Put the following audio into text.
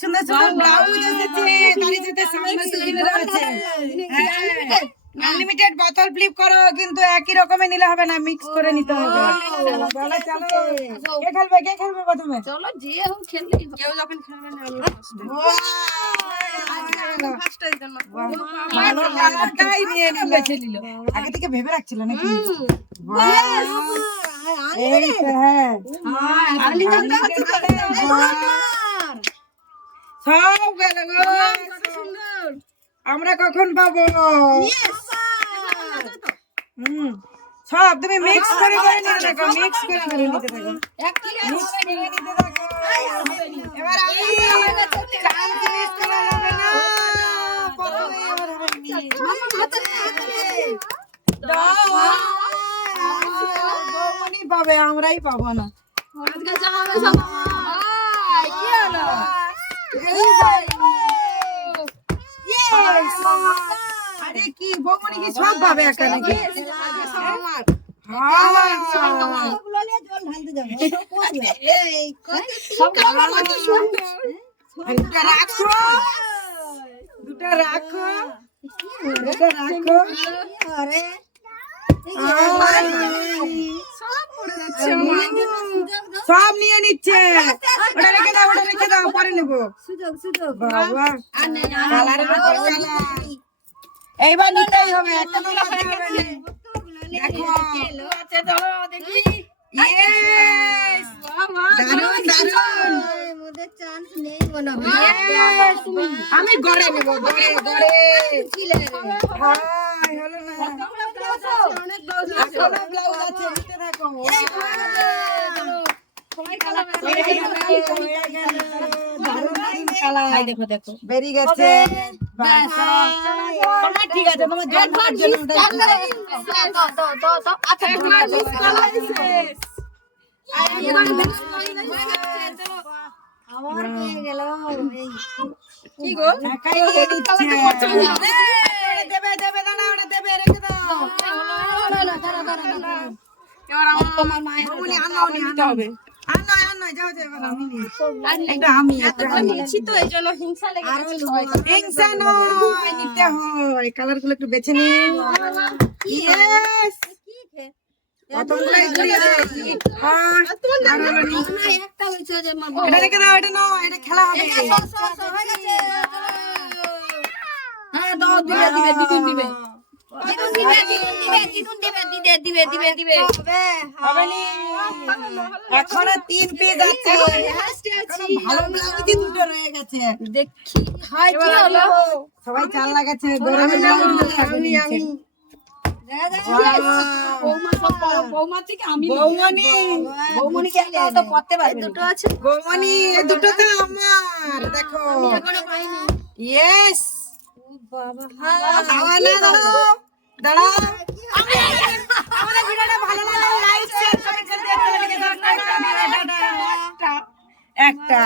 সুন্দর সুন্দর ব্লাউজ এসেছে, তার সাথে সামনে সুন্দর আছে। আনলিমিটেড বোতল ফ্লিপ করো, কিন্তু একই রকমের নিলে হবে না, মিক্স করে নিতে হবে। বলো চলো, কে খেলবে প্রথমে? চলো যে হোক খেললে, কেউ যখন খেলবে না আমি আগে থেকে ভেবে রাখছিল নাকি? সব গেল গো, আমরা কখন পাবো? সব তুমি মিক্স করে নিতে থাকো, মিক্স করে নিতে থাকো। এবার আমি চান্স মিস করা যাবে না। বৌমনি পাবে, আমরাই পাবো না। আরে কি বৌমনি কি সব পাবে একা নাকি? দুটা রাখো। সব নিয়ে নিচ্ছে, ওটা রেখে দাও, পরে নেবো। বাবা এইবার নিতেই হবে, একটা দেখি। আমি গড়ে নেবো, গড়ে হলো না, ব্লাউজ আছে, নিতে থাকো। দেখো বেরিয়ে গেছে। ঠিক আছে, তোমার কালার গুলো একটু বেছে নি। খেলা হবে। এখনো 3 পিস আছে, ভালো ব্লাউজই দুটো রয়ে গেছে। দেখি সবাই চাল লাগাচ্ছে, গরমে বৌমনি দুটো তো আমার, দেখো। ইয়েস দাঁড়াও, আমাদের ভিডিওটা ভালো লাগলে লাইক শেয়ার করে একটা